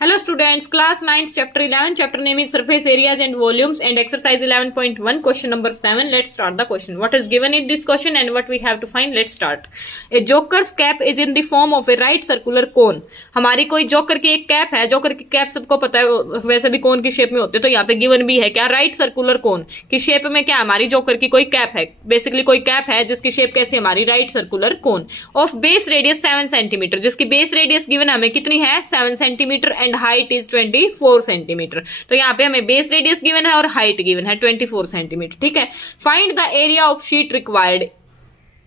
Hello students, class 9th chapter 11, chapter name is surface areas and volumes and exercise 11.1 question number 7. Let's start the question. What is given in this question and what we have to find? Let's start. A joker's cap is in the form of a right circular cone. हमारी कोई joker की एक cap है, joker की cap सबको पता है वैसे भी कोन की शेप में होते हैं, तो यहाँ पे गिवन भी है क्या, राइट सर्कुलर कोन की शेप में क्या हमारी जोकर की कोई कैप है, बेसिकली कोई कैप है जिसकी शेप कैसी हमारी right circular cone of base radius 7 centimetre, जिसकी बेस रेडियस गिवन हमें कितनी है 7 centimetre and height is 24 centimetre. तो यहाँ पे हमें बेस रेडियस गिवन है और हाइट गिवन है 24 सेंटीमीटर। ठीक है, find the area of sheet required.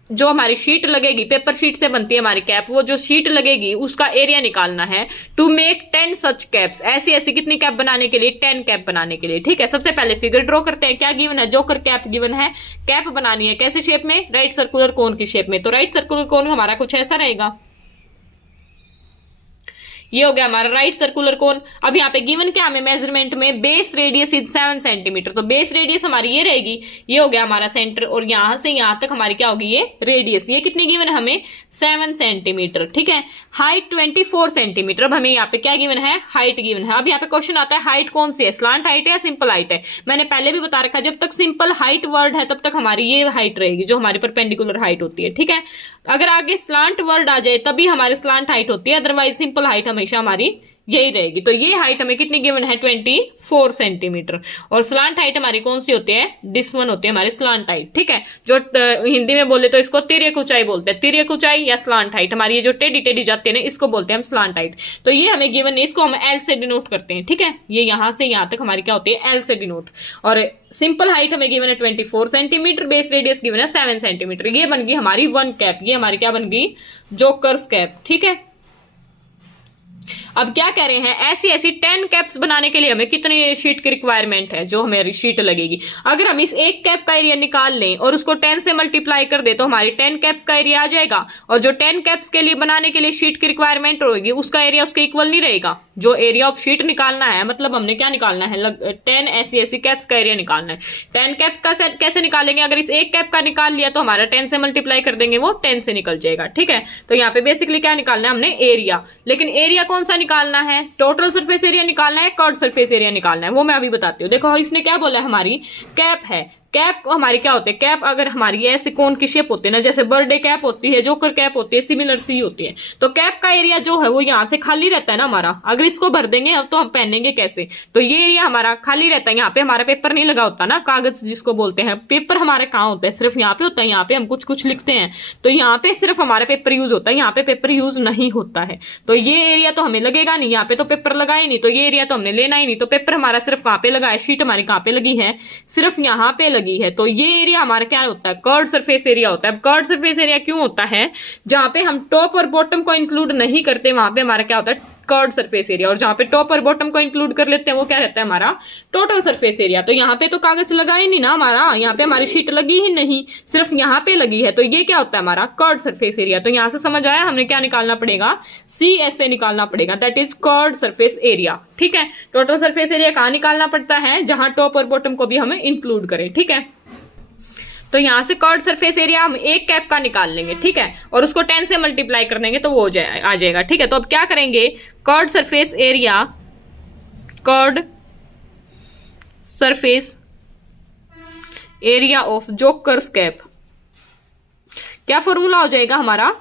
जो हमारी शीट लगेगी, पेपर शीट से बनती है हमारी कैप, वो जो शीट लगेगी उसका एरिया निकालना है टू मेक 10 सच कैप्स। ऐसी ऐसी कितनी कैप बनाने के लिए, 10 कैप बनाने के लिए। ठीक है, सबसे पहले फिगर ड्रॉ करते हैं। क्या गिवन है, जोकर कैप गिवन है, कैप बनानी है कैसे शेप में, राइट सर्कुलर कोन की शेप में। तो राइट सर्कुलर कोन हमारा कुछ ऐसा रहेगा, ये हो गया हमारा राइट सर्कुलर कोन। अब यहाँ पे गिवन क्या हमें मेजरमेंट में, बेस रेडियस इज 7 सेंटीमीटर, तो बेस रेडियस हमारी ये रहेगी, ये हो गया हमारा सेंटर, और यहां से यहां तक हमारी क्या होगी ये रेडियस, ये कितनी गिवन है हमें 7 सेंटीमीटर। ठीक है, हाइट 24 सेंटीमीटर। अब हमें यहाँ पे क्या गिवन है, हाइट गिवन है। अब यहाँ पे क्वेश्चन आता है हाइट कौन सी है, स्लांट हाइट है या सिंपल हाइट है। मैंने पहले भी बता रखा है जब तक सिंपल हाइट वर्ड है तब तक हमारी ये हाइट रहेगी जो हमारी परपेंडिकुलर हाइट होती है। ठीक है, अगर आगे स्लांट वर्ड आ जाए तभी हमारी स्लांट हाइट होती है, अदरवाइज सिंपल हाइट हमेशा हमारी यही रहेगी। तो ये हाइट हमें कितनी गिवन है 24 सेंटीमीटर, और स्लांट हाइट हमारी कौन सी होती है, दिस वन होती है हमारी स्लांट हाइट। ठीक है, जो हिंदी में बोले तो इसको तिर्यक ऊंचाई बोलते हैं, तिर्यक ऊंचाई या स्लांट हाइट हमारी, ये जो टेढ़ी टेढ़ी जाती है ना इसको बोलते हैं हम स्लांट हाइट। तो ये हमें गिवन है, इसको हम एल से डिनोट करते हैं। ठीक है, ये यहां से यहां तक हमारी क्या होती है, एल से डिनोट। और सिंपल हाइट हमें गिवन है 24 सेंटीमीटर, बेस रेडियस गिवन है 7 सेंटीमीटर। ये बन गई हमारी वन कैप, ये हमारी क्या बन गई, जोकर्स कैप। ठीक है, अब क्या कह रहे हैं, ऐसी ऐसी 10 कैप्स बनाने के लिए हमें कितनी शीट की रिक्वायरमेंट है, जो हमें शीट लगेगी। अगर हम इस एक कैप का एरिया निकाल लें और उसको 10 से मल्टीप्लाई कर दे तो हमारी 10 कैप्स का एरिया आ जाएगा, और जो 10 कैप्स के लिए बनाने के लिए शीट की रिक्वायरमेंट होगी उसका एरिया उसके इक्वल नहीं रहेगा। जो एरिया ऑफ शीट निकालना है, मतलब हमने क्या निकालना है, 10 ऐसी ऐसी कैप्स का एरिया निकालना है। 10 कैप्स का कैसे निकालेंगे, अगर इस एक कैप का निकाल लिया तो हमारा 10 से मल्टीप्लाई कर देंगे, वो 10 से निकल जाएगा। ठीक है, तो यहाँ पे बेसिकली क्या निकालना है हमने, एरिया। लेकिन एरिया कौन सा निकालना है, टोटल सरफेस एरिया निकालना है, कर्व्ड सरफेस एरिया निकालना है, वो मैं अभी बताती हूँ। देखो इसने क्या बोला है, हमारी कैप है, कैप को हमारी क्या होते हैं, कैप अगर हमारी ऐसे कोन की शेप होती है ना, जैसे बर्थडे कैप होती है, जोकर कैप होती है, सिमिलर सी होती है, तो कैप का एरिया जो है वो यहाँ से खाली रहता है ना हमारा। अगर इसको भर देंगे अब तो हम पहनेंगे कैसे, तो ये एरिया हमारा खाली रहता है। यहाँ पे हमारा पेपर नहीं लगा होता ना, कागज जिसको बोलते हैं, पेपर हमारा कहाँ होता है, सिर्फ यहाँ पे होता है। यहाँ पे हम कुछ कुछ लिखते हैं तो यहाँ पे सिर्फ हमारा पेपर यूज होता है, यहाँ पे पेपर यूज नहीं होता है। तो ये एरिया तो हमें लगेगा नहीं, यहाँ पे तो पेपर लगा ही नहीं, तो ये एरिया तो हमने लेना ही नहीं। तो पेपर हमारा सिर्फ वहां पे लगा है, शीट हमारी कहाँ पे लगी है, सिर्फ यहाँ पे लगी है। तो ये एरिया हमारा क्या होता है, कर्व्ड सरफेस एरिया होता है। कर्व्ड सरफेस एरिया क्यों होता है, जहां पे हम टॉप और बॉटम को इंक्लूड नहीं करते वहां पे हमारा क्या होता है, कर्व्ड सरफेस एरिया। और जहां पे टॉप और बॉटम को इंक्लूड कर लेते हैं वो क्या रहता है हमारा, टोटल सरफेस एरिया। तो यहाँ पे तो कागज लगा ही नहीं ना हमारा, यहाँ पे हमारी शीट लगी ही नहीं, सिर्फ यहाँ पे लगी है, तो ये क्या होता है हमारा कर्व्ड सरफेस एरिया। तो यहां से समझ आया, हमने क्या निकालना पड़ेगा, CSA निकालना पड़ेगा, that is curved surface area. ठीक है, टोटल सरफेस एरिया कहाँ निकालना पड़ता है, जहां टॉप और बॉटम को भी हमें इंक्लूड करें। ठीक है, तो यहां से कर्व्ड सरफेस एरिया हम एक कैप का निकाल लेंगे। ठीक है, और उसको 10 से मल्टीप्लाई कर देंगे तो वो आ जाएगा। ठीक है, तो अब क्या करेंगे, curved surface area, curved surface area of jokers cap, क्या फॉर्मूला हो जाएगा हमारा,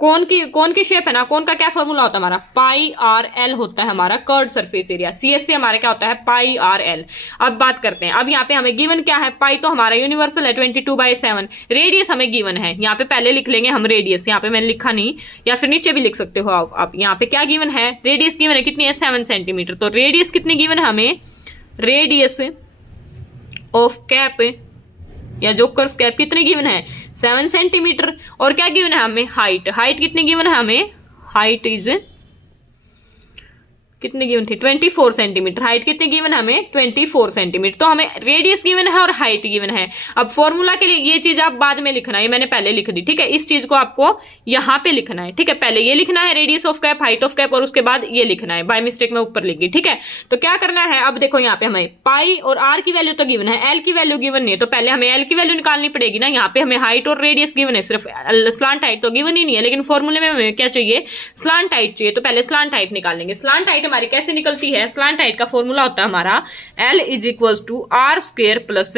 कोन की शेप है ना, कोन का क्या फॉर्मूला होता है हमारा, πRL होता है हमारा कर्व्ड सरफेस एरिया। CSA हमारा क्या होता है, πRL। अब बात करते हैं, अब यहाँ पे हमें गिवन क्या है, पाई तो हमारा यूनिवर्सल है 22/7, रेडियस हमें गिवन है, यहाँ पे पहले लिख लेंगे हम रेडियस, यहाँ पे मैंने लिखा नहीं, या फिर नीचे भी लिख सकते हो आप। यहाँ पे क्या गिवन है, रेडियस गिवन है कितनी है, 7 सेंटीमीटर। तो रेडियस कितनी गिवन है हमें, रेडियस ऑफ कैप या जोकर्स कैप कितनी गिवन है, 7 सेंटीमीटर। और क्या गिवन है हमें, हाइट, हाइट कितनी गिवन है हमें, हाइट इज कितनी गिवन थी, 24 सेंटीमीटर। हाइट कितनी गिवन है हमें, 24 सेंटीमीटर। तो हमें रेडियस गिवन है और हाइट गिवन है। अब फॉर्मूला के लिए ये चीज आप बाद में लिखना है, ये मैंने पहले लिख दी। ठीक है, इस चीज को आपको यहाँ पे लिखना है। ठीक है, पहले ये लिखना है radius of cap, height of cap, और उसके बाद ये लिखना है, बाय मिस्टेक में ऊपर लिख गई। ठीक है, तो क्या करना है, अब देखो यहाँ पे हमें पाई और आर की वैल्यू तो गिवन है, एल की वैल्यू गिवन नहीं है, तो पहले हमें एल की वैल्यू निकालनी पड़ेगी ना। यहाँ पे हमें हाइट और रेडियस गिवन है, सिर्फ स्लांट हाइट तो गिवन ही नहीं है, लेकिन फॉर्मूले में हमें क्या चाहिए, स्लांट हाइट चाहिए। तो पहले स्लांट हाइट निकालेंगे। स्लांट हाइट हमारी कैसे निकलती है, स्लांट हाइट का फॉर्मूला होता है हमारा L is equal to R square plus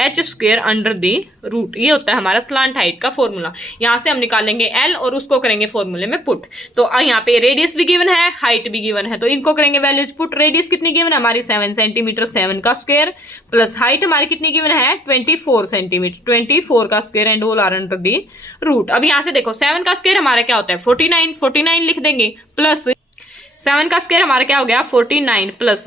H square under the root. ये होता है हमारा स्लांट हाइट का फॉर्मूला। यहां से हम निकालेंगे एल और उसको करेंगे फॉर्मूले में पुट। तो यहाँ पे रेडियस भी गिवन है, हाइट भी गिवन है, तो इनको करेंगे वैल्यूज पुट। रेडियस कितनी गिवन है हमारी 7 सेंटीमीटर, 7 का स्क्वायर प्लस हाइट हमारी कितनी गिवन है 24 सेंटीमीटर, 24 का square and all are under the root. अब यहां से देखो 7 का स्क्वायर हमारा क्या होता है 49, 49 लिख देंगे प्लस 7 का स्क्वायर हमारा क्या हो गया 49 प्लस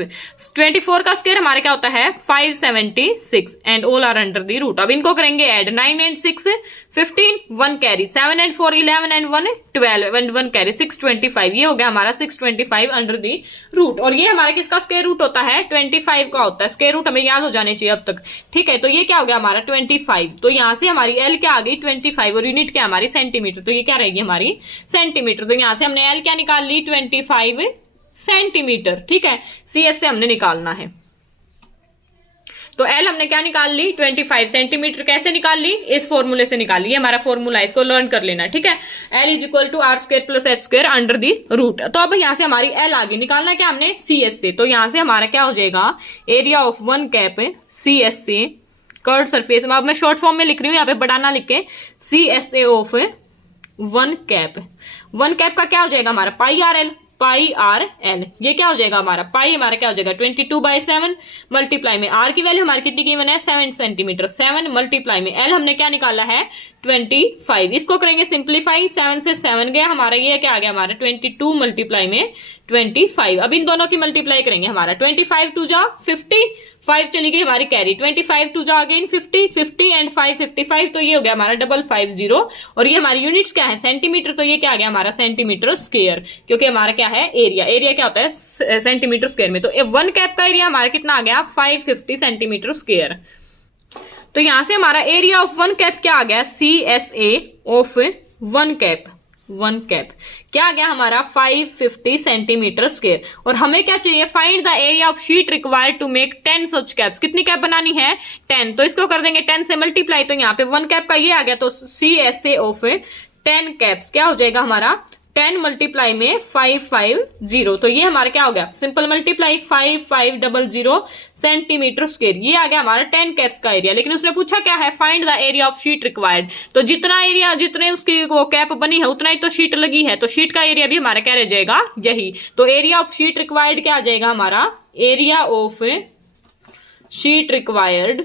24 का स्क्वायर हमारा क्या होता है 576 and all are under the root. अब इनको करेंगे add 9 and 6 15, 1 carry, 7 and 4 11 and 1 12 and 1 carry 625। ये हो गया हमारा 625 अंडर द रूट। और ये हमारा किसका स्क्वायर रूट होता है 25 का होता है। स्क्वायर रूट हमें याद हो जाने चाहिए अब तक, ठीक है। तो ये क्या हो गया हमारा 25। तो यहां से हमारी एल क्या आ गई 25 और यूनिट क्या हमारी सेंटीमीटर, तो ये क्या रहेगी हमारी सेंटीमीटर। तो यहां से हमने एल क्या निकाल ली 25 सेंटीमीटर, ठीक है। सीएस से हमने निकालना है, तो एल हमने क्या निकाल ली 25 सेंटीमीटर। कैसे निकाल ली, इस फॉर्मूले से निकाल ली। हमारा फॉर्मूला है, इसको लर्न कर लेना, ठीक है। L is equal to R square plus H square under the root. तो अब यहां से हमारी एल आगे निकालना क्या हमने सीएस से। तो यहां से हमारा क्या हो जाएगा area of one cap CS से कर्व्ड सरफेस। अब मैं शॉर्ट फॉर्म में लिख रही हूँ, यहाँ पे बढ़ाना लिख के CSA of one cap. One cap का क्या हो जाएगा हमारा पाई आर एल, पाई आर एल। ये क्या हो जाएगा हमारा पाई हमारा क्या हो जाएगा 22/7 मल्टीप्लाई में आर की वैल्यू हमारी कितनी गिवन है 7 सेंटीमीटर, 7 मल्टीप्लाई में एल हमने क्या निकाला है 25। इसको करेंगे सिंप्लीफाई, 7 से 7 गया हमारा, ये क्या आ गया हमारा 22 मल्टीप्लाई में 25। अब इन दोनों की मल्टीप्लाई करेंगे हमारा 25 टू जा 50, 5 चली गई हमारी कैरी, 25 टू जा अगेन 50, 50 एंड 5 55। तो ये हो गया हमारा 550 और ये हमारी यूनिट्स क्या है सेंटीमीटर। तो ये क्या आ गया हमारा सेंटीमीटर स्क्वायर, क्योंकि हमारा क्या है एरिया, एरिया क्या होता है सेंटीमीटर स्क्वायर में। तो वन कैप का एरिया हमारा कितना आ गया 550 सेंटीमीटर स्क्वायर। तो यहां से हमारा एरिया ऑफ वन कैप क्या आ गया CSA of one cap, one cap क्या आ गया हमारा 550 सेंटीमीटर स्क्वायर। और हमें क्या चाहिए find the area of sheet required to make 10 such caps. कितनी कैप बनानी है 10, तो इसको कर देंगे 10 से मल्टीप्लाई। तो यहाँ पे वन कैप का ये आ गया, तो CSA ऑफ 10 कैप्स क्या हो जाएगा हमारा 10 मल्टीप्लाई में 550। तो ये हमारा क्या हो गया सिंपल मल्टीप्लाई 5500 सेंटीमीटर स्क्वायर। ये आ गया हमारा 10 कैप्स का एरिया। लेकिन उसने पूछा क्या है find the area of sheet required. तो जितना एरिया जितने उसकी वो कैप बनी है उतना ही तो शीट लगी है, तो शीट का एरिया भी हमारा क्या रह जाएगा यही। तो एरिया ऑफ शीट रिक्वायर्ड क्या आ जाएगा हमारा एरिया ऑफ शीट रिक्वायर्ड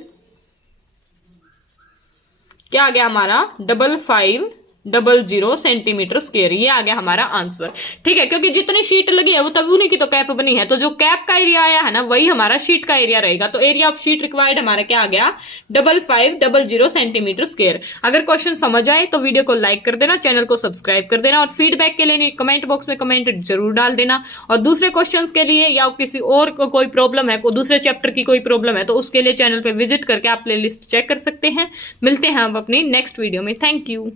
क्या आ गया हमारा 5500 सेंटीमीटर स्क्वायर। ये आ गया हमारा आंसर, ठीक है। क्योंकि जितनी शीट लगी है वो तभी उन्हीं की तो कैप बनी है, तो जो कैप का एरिया आया है ना वही हमारा शीट का एरिया रहेगा। तो एरिया ऑफ शीट रिक्वायर्ड हमारा क्या आ गया 5500 सेंटीमीटर स्क्वायर। अगर क्वेश्चन समझ आए तो वीडियो को लाइक कर देना, चैनल को सब्सक्राइब कर देना और फीडबैक के लिए कमेंट बॉक्स में कमेंट जरूर डाल देना। और दूसरे क्वेश्चन के लिए या किसी और को कोई प्रॉब्लम है, दूसरे चैप्टर की कोई प्रॉब्लम है, तो उसके लिए चैनल पर विजिट करके आप प्ले लिस्ट चेक कर सकते हैं। मिलते हैं हम अपनी नेक्स्ट वीडियो में। Thank you.